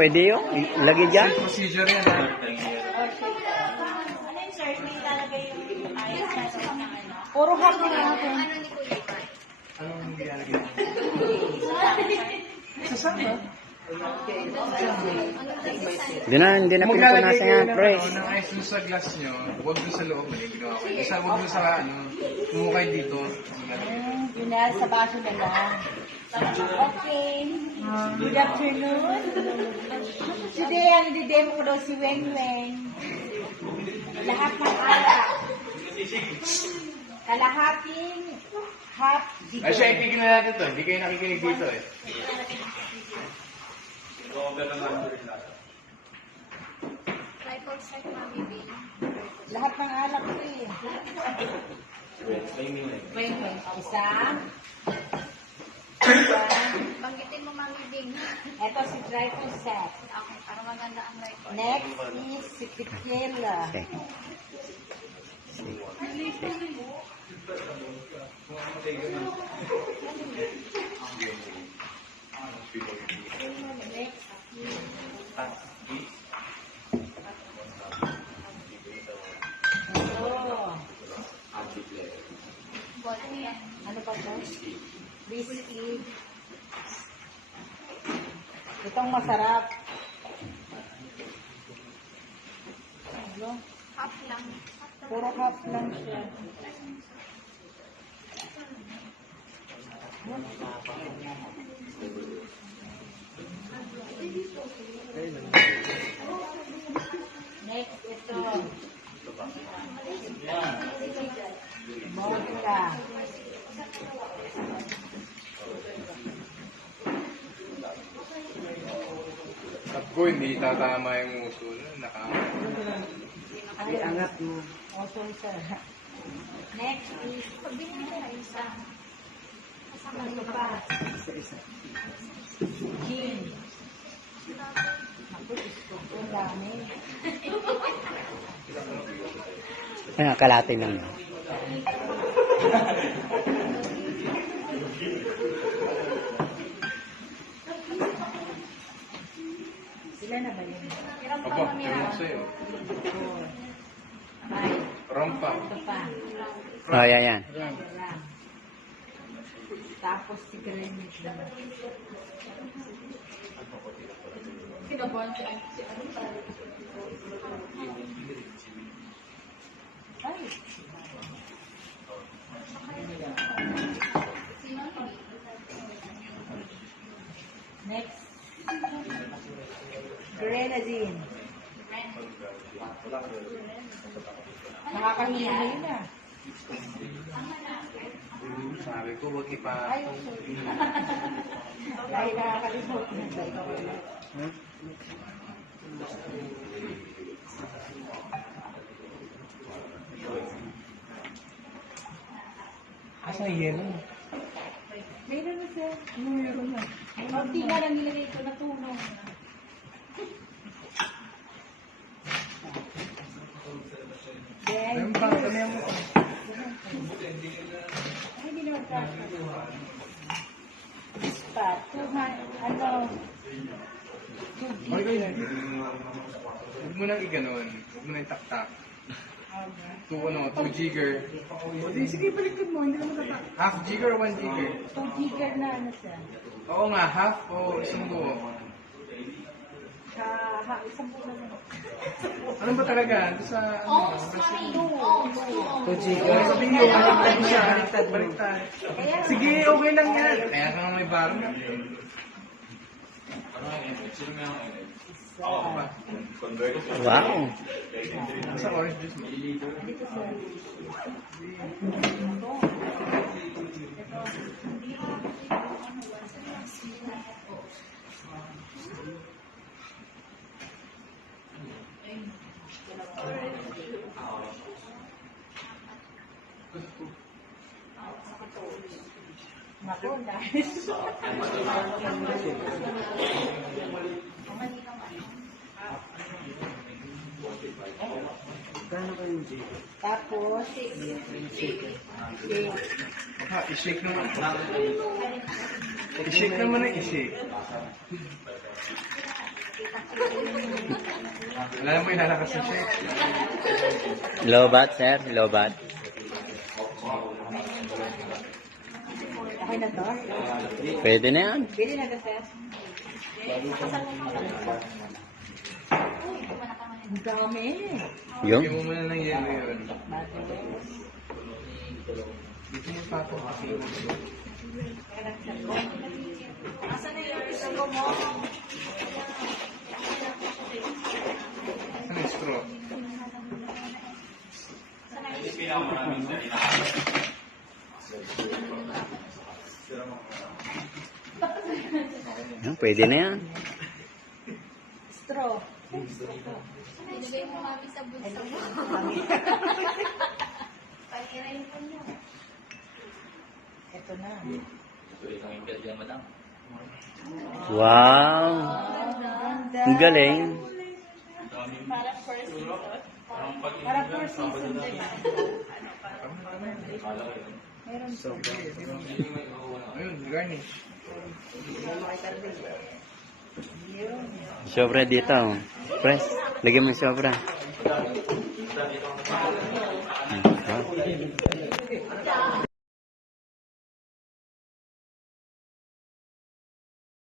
pwede yun. Ilagay dyan. Procedure yan, ha? Puro hap na natin. Anong nilalagay? Sasama ba? Hindi na pinupunasan yan, fresh. Ng ice dun sa glass nyo, huwag dun sa loob na yung ginawa ko. Huwag dun sa, mumukay dito. Yun na, sa baso na lang. Okay. Good afternoon. Today, ang didemo ko daw si Weng Weng. Lahat ng alak. Kalahating half dito. Ay, siya, itigil na natin to. Hindi kayo nakikinig dito, eh. Lahat ng alak ko eh. Weng Weng. Isa. Banggitin mo, Mami Bing. Ito si Trifle Set. Okay, para maganda ang record. Next is si Tequila. Okay. Ano pa to? Whiskey. Itong masarap. Ano? Half lang. Puro half lang siya. Next, ito. Vodka. At ko, hindi tatama yung uso. Ay, angat mo. Also, sir. Next is Pagbilhin mo na isa. Kasama ano nyo pa? pa. Gin. Naku, gusto ko. Ang dami. Kalate lang yun. Sila na ba yun? Hirap pa Aba, mamira. ano sa'yo? Ay, Rompa. ito pa. Oh, yan. Yan, yan. Tapos si Granit naman. Kinabuhan si ano pa. Ay. Next. Grenadine. Nakakahiya na yun ah. Sabi ko, huwag ipa... Ay, sorry. Dahil nakakalimot. Asa yung yelo? Meron na siya. Meron na. Kunti nga lang nilagay ko na tunog. Ayun pa, ano yan mo? Ay, hindi naman ka. Spot. Ano? Huwag mo nang iganon. Huwag mo nang itaktak. 2 jigger. Sige, baliktad mo. Hindi naman tatak. Half jigger or 1 jigger? 2 giger na ano siya. Oo nga, half o isang buo. Isang buwan na. Ano ba talaga? Ito sa... Oh, sorry. Oh, oh. Sabihin nyo, baliktad siya. Baliktad. Sige, okay lang yan. Kaya ka nga may baro na. Wow. Sa orange juice mo. Dito sa... Naku, guys. Tapos, Ha, i-shake naman. I-shake naman ang i-shake. Wala mo yung lalakas sa chef. Lobat, sir. Lobat. Okay na to? Pwede na yan. Bili na to, sir. Ang dami. Yung? Bigyan mo muna ng yelo yun. Dito mo pa ako kasi. Asan na yung gusto mo? Ano yung straw? Yan, pwede na yan. Straw. Nilagay mo kami sa bulsa mo. Pahirain po niyo. Ito na. Wow. Ang galing. Para first season din. Meron to. Ayun, garnish. Sobra dito. Press. Lagyan mo yung sobra.